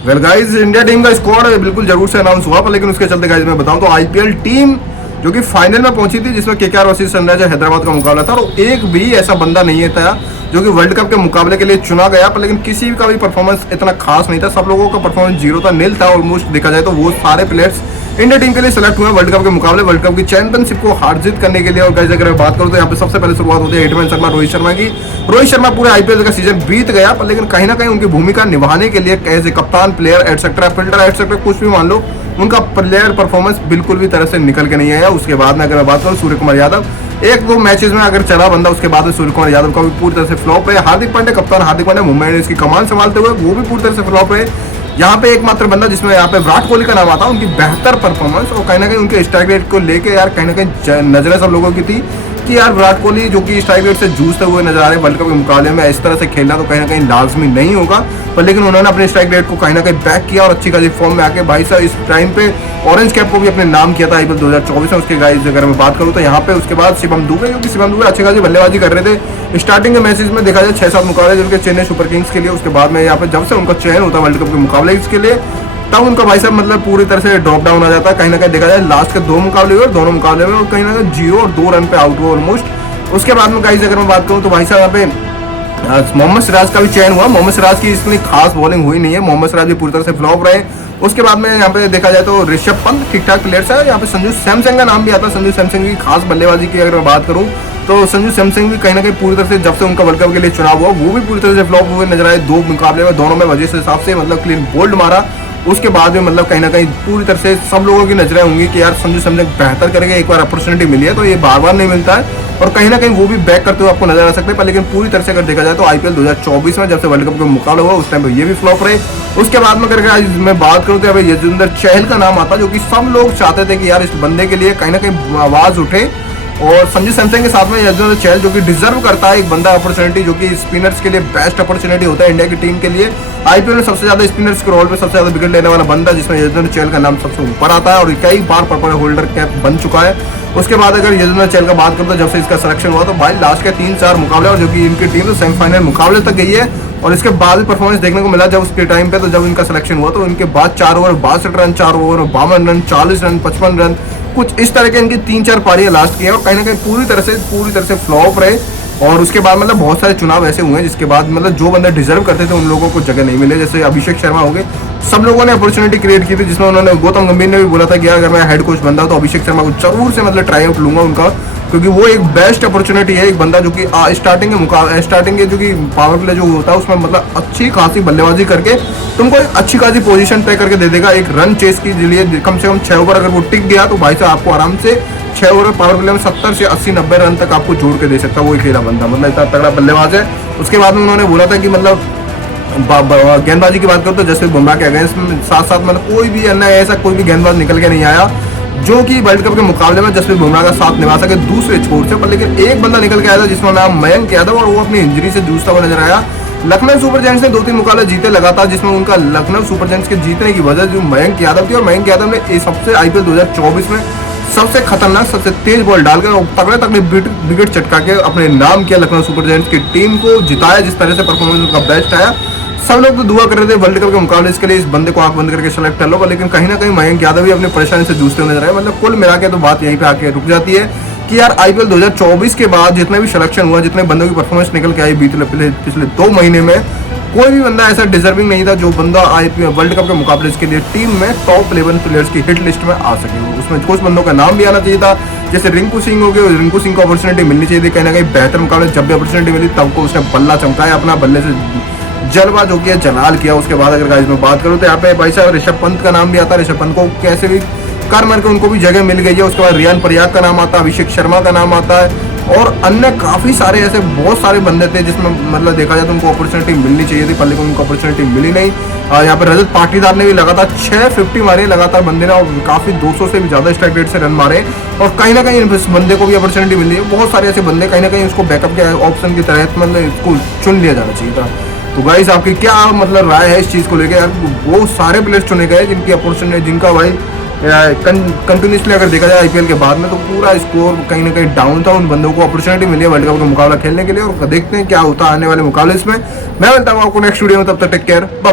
Well guys, India team का squad बिल्कुल जरूर से अनाउंस हुआ, पर लेकिन उसके चलते गाइस मैं बताऊं तो आईपीएल टीम जो कि फाइनल में पहुंची थी, जिसमें केकेआर वर्सेस सनराइजर हैदराबाद का मुकाबला था, और एक भी ऐसा बंदा नहीं था जो कि वर्ल्ड कप के मुकाबले के लिए चुना गया, पर लेकिन किसी का भी परफॉर्मेंस इतना खास नहीं था। सब लोगों का परफॉर्मेंस जीरो था, नील था ऑलमोस्ट देखा जाए तो। वो सारे प्लेयर्स इंडिया टीम के लिए सेलेक्ट हुए वर्ल्ड कप के मुकाबले, वर्ल्ड कप की चैंपियनशिप को हार जीत करने के लिए। और गाइस अगर बात करूं तो यहाँ पे सबसे पहले शुरुआत होती है हिटमैन शर्मा, रोहित शर्मा की। रोहित शर्मा पूरे आईपीएल का सीजन बीत गया, पर लेकिन कहीं ना कहीं उनकी भूमिका निभाने के लिए एज ए कप्तान, प्लेयर एटसेट्रा, फिल्डर एटसेट्रा, कुछ भी मान लो, उनका प्लेयर परफॉर्मेंस बिल्कुल भी तरह से निकल के नहीं आया। उसके बाद में अगर मैं बात करूं सूर्य कुमार यादव, एक दो मैचेस में अगर चला बंदा, उसके बाद में सूर्य कुमार यादव का भी पूरी तरह से फ्लॉप है। हार्दिक पांड्या, कप्तान हार्दिक पांड्या मुंबई इंडियंस की कमान संभालते हुए, वो भी पूरी तरह से फ्लॉप है। यहाँ पे एकमात्र बंदा जिसमें यहाँ पे विराट कोहली का नाम आता है, उनकी बेहतर परफॉर्मेंस और कहीं ना कहीं उनके स्ट्राइक रेट को लेके यार कहीं ना कहीं नजरें सब लोगों की थी कि यार विराट कोहली जो कि स्ट्राइक रेट से जूझते हुए नजर आ रहे हैं वर्ल्ड कप के मुकाबले में, इस तरह से खेलना तो कहीं ना कहीं लाजमी नहीं होगा। पर लेकिन उन्होंने अपने स्ट्राइक रेट को कहीं ना कहीं बैक किया और अच्छी खासी फॉर्म में आके भाई साहब इस टाइम पे ऑरेंज कैप को भी अपने नाम किया था आईपीएल 2024 में। उसके गाइस अगर मैं बात करूँ तो यहाँ पे उसके बाद शिवम दुबे, क्योंकि शिवम दुबे अच्छी खासी बल्लेबाजी कर रहे थे स्टार्टिंग के मैचेस में, देखा जाए 6-7 मुकाबले जिनके चेन्नई सुपर किंग्स के लिए। उसके बाद में यहाँ पे जब से उनका चयन होता है वर्ल्ड कप के मुकाबले के लिए, तब उनका भाई साहब मतलब पूरी तरह से ड्रॉप डाउन आ जाता है। कहीं ना कहीं देखा जाए लास्ट के 2 मुकाबले हुए, दोनों मुकाबले में कहीं ना कहीं 0 और 2 रन पे आउट हुआ ऑलमोस्ट। उसके बाद में गाइस अगर मैं बात करूं तो भाई साहब यहाँ पे मोहम्मद सिराज का भी चयन हुआ। मोहम्मद सिराज की इतनी खास बॉलिंग हुई नहीं है, मोहम्मद सिराज भी पूरी तरह से फ्लॉप रहे। उसके बाद में यहाँ पे देखा जाए तो ऋषभ पंत ठीक ठाक प्लेयर्स है। यहाँ पे संजू सैमसंग का नाम भी आता है। संजू सैमसंग की खास बल्लेबाजी की अगर मैं बात करूँ तो संजू सैमसंग भी कहीं ना कहीं पूरी तरह से जब से उनका वर्ल्ड कप के लिए चुनाव हुआ, वो भी पूरी तरह से फ्लॉप हुए नजर आए 2 मुकाबले में, दोनों में वजह से हिसाब से मतलब क्लीन बोल्ड मारा। उसके बाद में मतलब कहीं ना कहीं पूरी तरह से सब लोगों की नजरें होंगी कि यार संजू सैमसंग बेहतर करेंगे, एक बार अपॉर्चुनिटी मिली है तो ये बार बार नहीं मिलता है, और कहीं ना कहीं वो भी बैक करते हुए आपको नजर आ सकते हैं। पर लेकिन पूरी तरह से अगर देखा जाए तो आईपीएल 2024 में जब से वर्ल्ड कप का मुकाबला हुआ उस टाइम पर ये भी फ्लॉप रहे। उसके बाद में अगर मैं बात करूँ तो युजवेंद्र चहल का नाम आता, जो कि सब लोग चाहते थे कि यार इस बंदे के लिए कहीं ना कहीं आवाज उठे, और संजू सैमसंग के साथ में युजवेंद्र चहल जो कि डिजर्व करता है एक बंदा अपॉर्चुनिटी, जो कि स्पिनर्स के लिए बेस्ट अपॉर्चुनिटी होता है इंडिया की टीम के लिए। आईपीएल में सबसे ज्यादा स्पिनर्स के रोल पे सबसे ज्यादा विकेट लेने वाला बंदा जिसमें युजवेंद्र चहल का नाम सबसे ऊपर आता है और कई बार पर्पल होल्डर कैप बन चुका है। उसके बाद अगर युजवेंद्र चहल का बात करूँ तो जब से इसका सिलेक्शन हुआ तो भाई लास्ट के 3-4 मुकाबले, और जो कि इनकी टीम तो सेमीफाइनल मुकाबले तक गई है, और इसके बाद भी परफॉर्मेंस देखने को मिला जब उसके टाइम पे। तो जब इनका सिलेक्शन हुआ तो इनके बाद 4 over 62 run, 4 over 52 run, 40 run, 55 run, कुछ इस तरह के इनकी 3-4 पारियां लास्ट की है, और कहीं ना कहीं पूरी तरह से फ्लॉप रहे। और उसके बाद मतलब बहुत सारे चुनाव ऐसे हुए हैं जिसके बाद मतलब जो बंदे डिजर्व करते थे उन लोगों को जगह नहीं मिले, जैसे अभिषेक शर्मा हो गए। सब लोगों ने अपॉर्चुनिटी क्रिएट की थी, जिसमें उन्होंने गौतम गंभीर ने भी बोला था कि अगर मैं हेड कोच बनता तो अभिषेक शर्मा को जरूर से मतलब ट्राई आउट लूंगा उनका, क्योंकि वो एक बेस्ट अपॉर्चुनिटी है। एक बंदा जो कि स्टार्टिंग के जो कि पावर प्ले जो होता है उसमें मतलब अच्छी खासी बल्लेबाजी करके तुमको एक अच्छी खासी पोजीशन तय करके दे देगा। एक रन चेस के लिए कम से कम 6 ओवर अगर वो टिक गया तो भाई साहब आपको आराम से 6 ओवर पावर प्ले में 70 से 80-90 रन तक आपको जोड़ के दे सकता है वो खेला बंदा, मतलब इतना तगड़ा बल्लेबाज है। उसके बाद में उन्होंने बोला था कि मतलब गेंदबाजी की बात करो तो जसप्रीत बुमराह के अगेंस्ट साथ साथ मतलब कोई भी अन्य ऐसा कोई भी गेंदबाज निकल के नहीं आया जो कि वर्ल्ड कप के मुकाबले में जसप्रीत बुमराह का साथ निभा सके दूसरे छोर से। पर लेकिन एक बंदा निकल के आया था जिसका नाम मयंक यादव, और वो अपनी इंजरी से जूझता हुआ नजर आया। लखनऊ सुपर जायंट्स ने 2-3 मुकाबले जीते लगातार, जिसमें उनका लखनऊ सुपर जायंट्स के जीतने की वजह जो मयंक यादव थी, और मयंक यादव ने सबसे आईपीएल 2024 में सबसे खतरनाक सबसे तेज बॉल डालकर तगड़े तगड़े विकेट चटका के अपने नाम किया लखनऊ सुपर जायंट्स की टीम को जिताया। जिस तरह से परफॉर्मेंस उनका बेस्ट आया, सब लोग तो दुआ कर रहे थे वर्ल्ड कप के मुकाबले इसके लिए इस बंदे को आंख बंद करके सेलेक्ट कर लो, लेकिन कहीं ना कहीं मयंक यादव भी अपनी परेशानी से जूझते हुए नजर आए। मतलब कुल मिला के तो बात यहीं पे आके रुक जाती है कि यार आईपीएल 2024 के बाद जितने भी सिलेक्शन हुआ, जितने बंदों की परफॉर्मेंस निकल के आई पिछले 2 महीने में, कोई भी बंदा ऐसा डिजर्विंग नहीं था जो बंदा आईपीएल वर्ल्ड कप के मुकाबले के लिए टीम में टॉप 11 प्लेयर्स की हिट लिस्ट में आ सके। उसमें कुछ बंदों का नाम भी आना चाहिए था, जैसे रिंकू सिंह हो गए। रिंकू सिंह को अपॉर्चुनिटी मिलनी चाहिए थी, कहीं ना कहीं बेहतर मुकाबले जब भी अपॉर्चुनिटी मिली तब को उसने बल्ला चमकाया, अपना बल्ले से जलवा जो किया जलाल किया। उसके बाद अगर गाइस मैं बात करूं तो यहाँ पे भाई साहब ऋषभ पंत का नाम भी आता है। ऋषभ पंत को कैसे भी कर मार के उनको भी जगह मिल गई है। उसके बाद रियान पराग का नाम आता है, अभिषेक शर्मा का नाम आता है, और अन्य काफी सारे ऐसे बहुत सारे बंदे थे जिसमें मतलब देखा जाए तो उनको अपॉर्चुनिटी मिलनी चाहिए थी, पर लेकिन उनको अपॉर्चुनिटी मिली नहीं। यहाँ पे रजत पाटीदार ने भी लगातार 650 मारे लगातार बंदे ने, और काफी 200 से भी ज्यादा स्ट्राइक रेट से रन मारे, और कहीं ना कहीं इस बंदे को भी अपॉर्चुनिटी मिली है। बहुत सारे ऐसे बंदे कहीं ना कहीं उसको बैकअप के ऑप्शन की तरह मतलब इसको चुन लिया जाना चाहिए था। तो गाइस आपकी क्या मतलब राय है इस चीज को लेकर? यार वो सारे प्लेयर्स चुने गए जिनकी अपॉर्चुनिटी, जिनका भाई कंटिन्यूसली अगर देखा जाए आईपीएल के बाद में तो पूरा स्कोर कहीं ना कहीं डाउन था। उन बंदों को अपॉर्चुनिटी मिली है वर्ल्ड कप का मुकाबला खेलने के लिए, और देखते हैं क्या होता है आने वाले मुकाबले में। मैं मिलता हूँ आपको नेक्स्ट वीडियो में, तब तक टेक केयर, बाय।